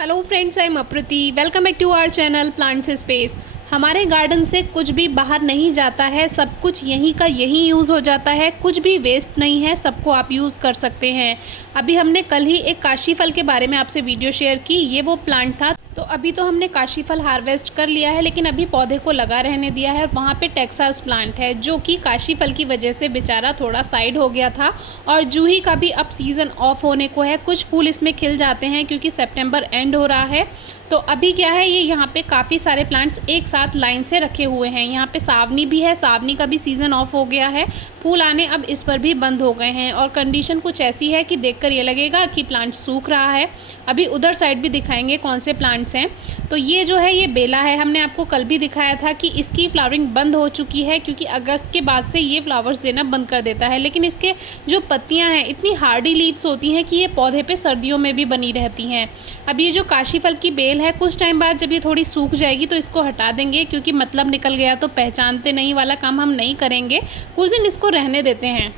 Hello friends, I am Apriti. Welcome back to our channel plants space. हमारे garden से कुछ भी बाहर नहीं जाता है, सब कुछ यहीं का यहीं यूज़ हो जाता है। कुछ भी वेस्ट नहीं है, सबको आप यूज़ कर सकते हैं। अभी हमने कल ही एक काशी फल के बारे में आपसे वीडियो शेयर की। ये वो प्लांट था। तो अभी तो हमने काशी फल हार्वेस्ट कर लिया है, लेकिन अभी पौधे को लगा रहने दिया है। और वहाँ पे टेक्सास प्लांट है जो कि काशी फल की वजह से बेचारा थोड़ा साइड हो गया था। और जूही का भी अब सीज़न ऑफ होने को है। कुछ फूल इसमें खिल जाते हैं क्योंकि सितंबर एंड हो रहा है। तो अभी क्या है, ये यहाँ पे काफ़ी सारे प्लांट्स एक साथ लाइन से रखे हुए हैं। यहाँ पे सावनी भी है, सावनी का भी सीज़न ऑफ हो गया है। फूल आने अब इस पर भी बंद हो गए हैं। और कंडीशन कुछ ऐसी है कि देखकर ये लगेगा कि प्लांट सूख रहा है। अभी उधर साइड भी दिखाएंगे कौन से प्लांट्स हैं। तो ये जो है, ये बेला है। हमने आपको कल भी दिखाया था कि इसकी फ्लावरिंग बंद हो चुकी है क्योंकि अगस्त के बाद से ये फ्लावर्स देना बंद कर देता है। लेकिन इसके जो पत्तियां हैं इतनी हार्डी लीव्स होती हैं कि ये पौधे पे सर्दियों में भी बनी रहती हैं। अब ये जो काशी फल की बेल है, कुछ टाइम बाद जब ये थोड़ी सूख जाएगी तो इसको हटा देंगे, क्योंकि मतलब निकल गया तो पहचानते नहीं वाला काम हम नहीं करेंगे। कुछ दिन इसको रहने देते हैं।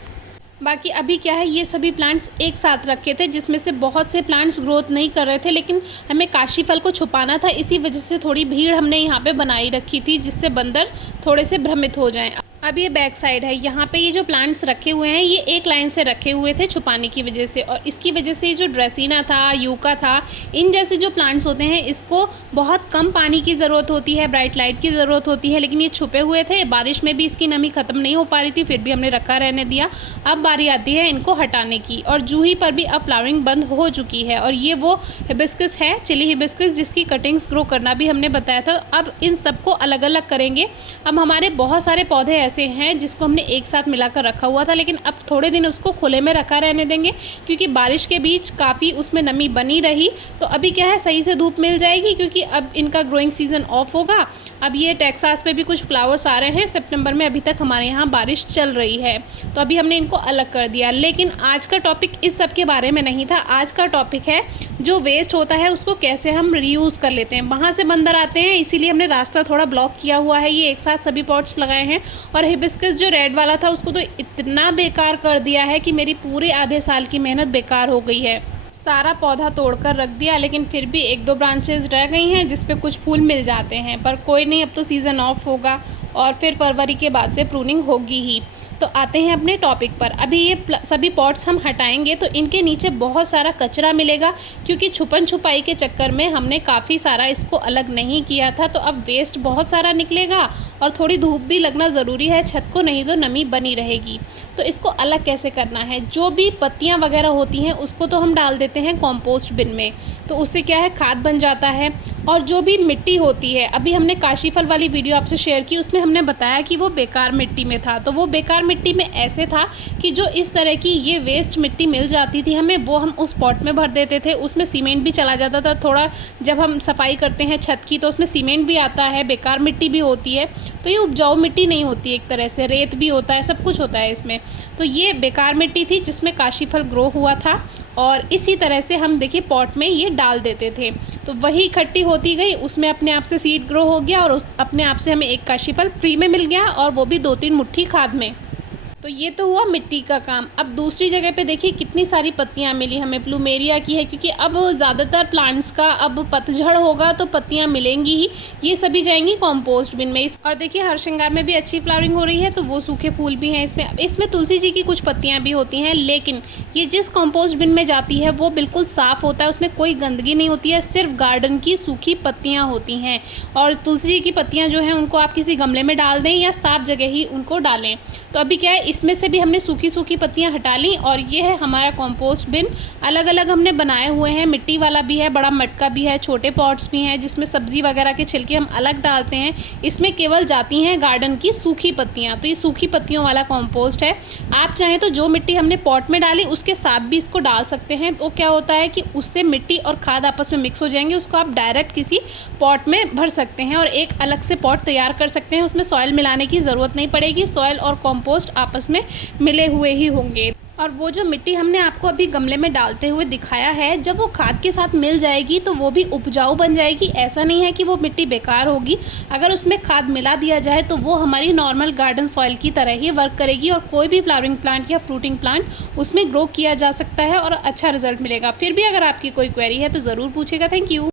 बाकी अभी क्या है, ये सभी प्लांट्स एक साथ रखे थे जिसमें से बहुत से प्लांट्स ग्रोथ नहीं कर रहे थे, लेकिन हमें काशी फल को छुपाना था। इसी वजह से थोड़ी भीड़ हमने यहाँ पे बनाई रखी थी जिससे बंदर थोड़े से भ्रमित हो जाएं। अब ये बैक साइड है। यहाँ पे ये जो प्लांट्स रखे हुए हैं ये एक लाइन से रखे हुए थे छुपाने की वजह से। और इसकी वजह से जो ड्रेसिना था, यूका था, इन जैसे जो प्लांट्स होते हैं इसको बहुत कम पानी की ज़रूरत होती है, ब्राइट लाइट की ज़रूरत होती है। लेकिन ये छुपे हुए थे, बारिश में भी इसकी नमी ख़त्म नहीं हो पा रही थी, फिर भी हमने रखा रहने दिया। अब बारी आती है इनको हटाने की। और जूही पर भी अब फ्लावरिंग बंद हो चुकी है। और ये वो हिबिस्कस है, चिली हिबिस्कस, जिसकी कटिंग्स ग्रो करना भी हमने बताया था। अब इन सबको अलग अलग करेंगे। अब हमारे बहुत सारे पौधे ऐसे हैं जिसको हमने एक साथ मिलाकर रखा हुआ था, लेकिन अब थोड़े दिन उसको खुले में रखा रहने देंगे क्योंकि बारिश के बीच काफ़ी उसमें नमी बनी रही। तो अभी क्या है, सही से धूप मिल जाएगी क्योंकि अब इनका ग्रोइंग सीजन ऑफ होगा। अब ये टेक्सास पे भी कुछ फ्लावर्स आ रहे हैं सितंबर में। अभी तक हमारे यहाँ बारिश चल रही है तो अभी हमने इनको अलग कर दिया। लेकिन आज का टॉपिक इस सब के बारे में नहीं था। आज का टॉपिक है जो वेस्ट होता है उसको कैसे हम रीयूज़ कर लेते हैं। वहाँ से बंदर आते हैं, इसीलिए हमने रास्ता थोड़ा ब्लॉक किया हुआ है। ये एक साथ सभी पॉट्स लगाए हैं। और हिबिस्कस जो रेड वाला था उसको तो इतना बेकार कर दिया है कि मेरी पूरे आधे साल की मेहनत बेकार हो गई है। सारा पौधा तोड़कर रख दिया, लेकिन फिर भी एक दो ब्रांचेस रह गई हैं जिस पे कुछ फूल मिल जाते हैं। पर कोई नहीं, अब तो सीज़न ऑफ होगा और फिर फरवरी के बाद से प्रूनिंग होगी ही। तो आते हैं अपने टॉपिक पर। अभी ये सभी पॉट्स हम हटाएंगे तो इनके नीचे बहुत सारा कचरा मिलेगा क्योंकि छुपन छुपाई के चक्कर में हमने काफ़ी सारा इसको अलग नहीं किया था। तो अब वेस्ट बहुत सारा निकलेगा और थोड़ी धूप भी लगना ज़रूरी है छत को, नहीं तो नमी बनी रहेगी। तो इसको अलग कैसे करना है, जो भी पत्तियां वगैरह होती हैं उसको तो हम डाल देते हैं कॉम्पोस्ट बिन में। तो उससे क्या है, खाद बन जाता है। और जो भी मिट्टी होती है, अभी हमने काशी फल वाली वीडियो आपसे शेयर की, उसमें हमने बताया कि वो बेकार मिट्टी में था। तो वो बेकार मिट्टी में ऐसे था कि जो इस तरह की ये वेस्ट मिट्टी मिल जाती थी हमें, वो हम उस पॉट में भर देते थे। उसमें सीमेंट भी चला जाता था थोड़ा। जब हम सफाई करते हैं छत की तो उसमें सीमेंट भी आता है, बेकार मिट्टी भी होती है। तो ये उपजाऊ मिट्टी नहीं होती, एक तरह से रेत भी होता है, सब कुछ होता है इसमें। तो ये बेकार मिट्टी थी जिसमें काशी फल ग्रो हुआ था। और इसी तरह से हम देखिए पॉट में ये डाल देते थे तो वही इकट्ठी होती गई, उसमें अपने आप से सीड ग्रो हो गया और अपने आप से हमें एक काशी फल फ्री में मिल गया, और वो भी 2-3 मुट्ठी खाद में। तो ये तो हुआ मिट्टी का काम। अब दूसरी जगह पे देखिए कितनी सारी पत्तियां मिली हमें, प्लूमेरिया की है, क्योंकि अब ज़्यादातर प्लांट्स का अब पतझड़ होगा तो पत्तियां मिलेंगी ही। ये सभी जाएंगी कॉम्पोस्ट बिन में। और देखिए हरश्रृंगार में भी अच्छी फ्लावरिंग हो रही है, तो वो सूखे फूल भी हैं इसमें। इसमें तुलसी जी की कुछ पत्तियाँ भी होती हैं, लेकिन ये जिस कॉम्पोस्ट बिन में जाती है वो बिल्कुल साफ़ होता है, उसमें कोई गंदगी नहीं होती है, सिर्फ गार्डन की सूखी पत्तियाँ होती हैं। और तुलसी जी की पत्तियाँ जो हैं उनको आप किसी गमले में डाल दें या साफ जगह ही उनको डालें। तो अभी क्या है, इसमें से भी हमने सूखी सूखी पत्तियां हटा ली। और ये है हमारा कंपोस्ट बिन। अलग अलग हमने बनाए हुए हैं, मिट्टी वाला भी है, बड़ा मटका भी है, छोटे पॉट्स भी हैं जिसमें सब्जी वगैरह के छिलके हम अलग डालते हैं। इसमें केवल जाती हैं गार्डन की सूखी पत्तियां। तो ये सूखी पत्तियों वाला कंपोस्ट है। आप चाहें तो जो मिट्टी हमने पॉट में डाली उसके साथ भी इसको डाल सकते हैं। तो क्या होता है कि उससे मिट्टी और खाद आपस में मिक्स हो जाएंगे। उसको आप डायरेक्ट किसी पॉट में भर सकते हैं और एक अलग से पॉट तैयार कर सकते हैं। उसमें सॉइल मिलाने की ज़रूरत नहीं पड़ेगी, सॉइल और कंपोस्ट आपस में मिले हुए ही होंगे। और वो जो मिट्टी हमने आपको अभी गमले में डालते हुए दिखाया है, जब वो खाद के साथ मिल जाएगी तो वो भी उपजाऊ बन जाएगी। ऐसा नहीं है कि वो मिट्टी बेकार होगी। अगर उसमें खाद मिला दिया जाए तो वो हमारी नॉर्मल गार्डन सॉइल की तरह ही वर्क करेगी और कोई भी फ्लावरिंग प्लांट या फ्रूटिंग प्लांट उसमें ग्रो किया जा सकता है और अच्छा रिजल्ट मिलेगा। फिर भी अगर आपकी कोई क्वेरी है तो ज़रूर पूछेगा। Thank you.